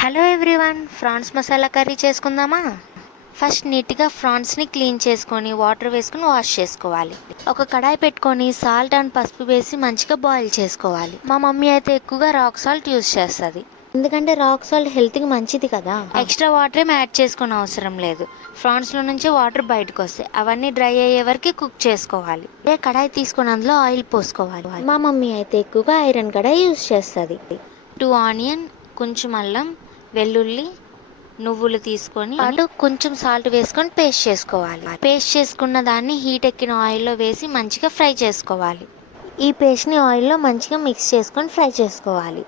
Hello everyone, prawns masala curry చేసుకుందామా? First నీట్గా ఫ్రాన్స్ని క్లీన్ చేసుకొని వాటర్ వేసుకొని వాష్ చేసుకోవాలి. ఒక కడాయి పెట్టుకొని సాల్ట్ అండ్ పసుపు వేసి మంచిగా బాయిల్ చేసుకోవాలి. మా మమ్మీ అయితే ఎక్కువగా రాక్ సాల్ట్ యూస్ చేస్తుంది, ఎందుకంటే రాక్ సాల్ట్ హెల్త్కి మంచిది కదా. ఎక్స్ట్రా వాటర్ ఏం యాడ్ చేసుకొని అవసరం లేదు. ఫ్రాన్స్లో నుంచి వాటర్ బయటకు వస్తాయి, అవన్నీ డ్రై అయ్యే వరకు కుక్ చేసుకోవాలి. కడాయి తీసుకొని అందులో ఆయిల్ పోసుకోవాలి. మా మమ్మీ అయితే ఎక్కువగా ఐరన్ కడాయి యూస్ చేస్తుంది. 2 ఆనియన్, కొంచెం అల్లం, వెల్లుల్లి, నువ్వులు తీసుకొని పాటు కొంచెం సాల్ట్ వేసుకొని పేస్ట్ చేసుకోవాలి. పేస్ట్ చేసుకున్న దాన్ని హీట్ ఎక్కిన ఆయిల్లో వేసి మంచిగా ఫ్రై చేసుకోవాలి. ఈ పేస్ట్ని ఆయిల్లో మంచిగా మిక్స్ చేసుకొని ఫ్రై చేసుకోవాలి.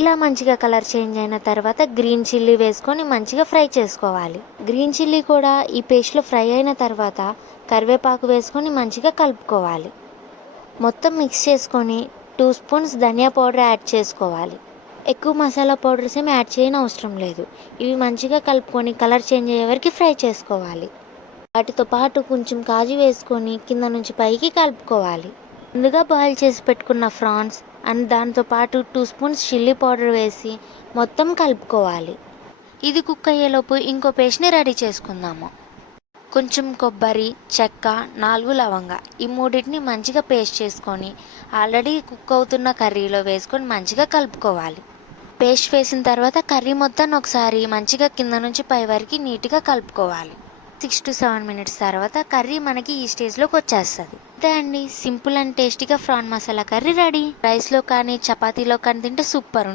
ఇలా మంచిగా కలర్ చేంజ్ అయిన తర్వాత గ్రీన్ చిల్లీ వేసుకొని మంచిగా ఫ్రై చేసుకోవాలి. గ్రీన్ చిల్లీ కూడా ఈ పేస్ట్లో ఫ్రై అయిన తర్వాత కరివేపాకు వేసుకొని మంచిగా కలుపుకోవాలి. మొత్తం మిక్స్ చేసుకొని 2 స్పూన్స్ ధనియా పౌడర్ యాడ్ చేసుకోవాలి. ఎక్కువ మసాలా పౌడర్స్ ఏమి యాడ్ చేయని అవసరం లేదు. ఇవి మంచిగా కలుపుకొని కలర్ చేంజ్ అయ్యే వరకు ఫ్రై చేసుకోవాలి. వాటితో పాటు కొంచెం కాజు వేసుకొని కింద నుంచి పైకి కలుపుకోవాలి. ముందుగా బాయిల్ చేసి పెట్టుకున్న ఫ్రాన్స్ అండ్ దాంతో పాటు 2 స్పూన్స్ చిల్లీ పౌడర్ వేసి మొత్తం కలుపుకోవాలి. ఇది కుక్ అయ్యేలోపు ఇంకో పేస్ట్ని రెడీ చేసుకుందాము. కొంచెం కొబ్బరి, చెక్క, 4 లవంగా, ఈ మూడింటిని మంచిగా పేస్ట్ చేసుకొని ఆల్రెడీ కుక్ అవుతున్న కర్రీలో వేసుకొని మంచిగా కలుపుకోవాలి. పేస్ట్ వేసిన తర్వాత కర్రీ మొత్తాన్ని ఒకసారి మంచిగా కింద నుంచి పై వరకు నీట్గా కలుపుకోవాలి. 6 to 7 మినిట్స్ తర్వాత కర్రీ మనకి ఈ స్టేజ్లోకి వచ్చేస్తుంది. అంతే అండి, సింపుల్ అండ్ టేస్టీగా ప్రాన్ మసాలా కర్రీ రెడీ. రైస్లో కానీ చపాతీలో కానీ తింటే సూపర్ ఉంటుంది.